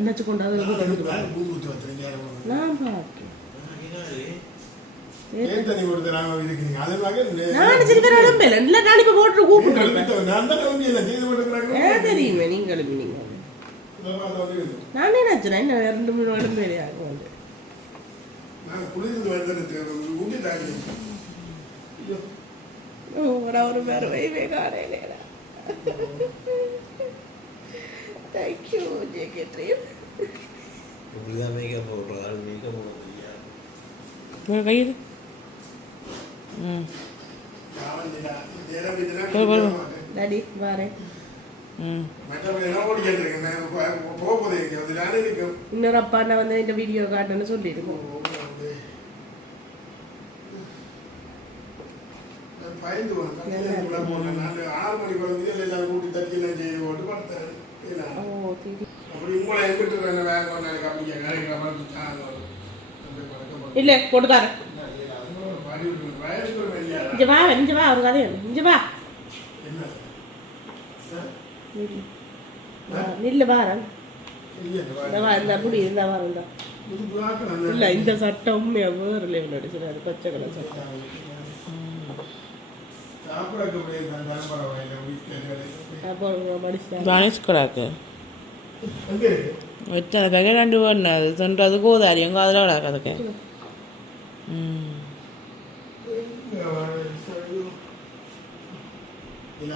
நினச்சி கொண்டாது நான் பார்க்கேன் நான் சரி பேர் அனுப்பல இல்லை நான் இப்போ போட்டு கூப்பிட்டுருக்கேன் தெரியுமே நீங்கள் எழுப்பினீங்க நானே நினச்சேன் இன்னும் 2-3 வருடம் வேலையாகும் வந்து ஒரு பேர் வைவே காலையில தேங்க்யூ ஜேகே ட்ரீம் கையில் டாடி வரேன் இன்னொரு அப்பா நான் வந்து இந்த வீடியோ காட்டுன்னு சொல்லியிருக்கோம் பயந்து 6 மணி குழந்தைகள் எல்லாம் கூட்டி தட்டி எல்லாம் செய்து போட்டு பார்த்தேன் அப்படி உங்களை எங்கிட்டு வேக இல்ல கொடுத்தாரு இங்க வா ஒரு கதை இங்க வா நில்லு வாரன் இந்த முடி இருந்தா வாரன் இல்ல இந்த சட்டம் உண்மையா வேறு லெவல் அடிச்சு அது பச்சை கலர் சட்டம் கணேஷ் கிடாக்கு வச்சதுக்காக 2 பண்ணு அது சொல்றது கோதாரி எங்க அதில் விடாக்கதுக்கு இல்ல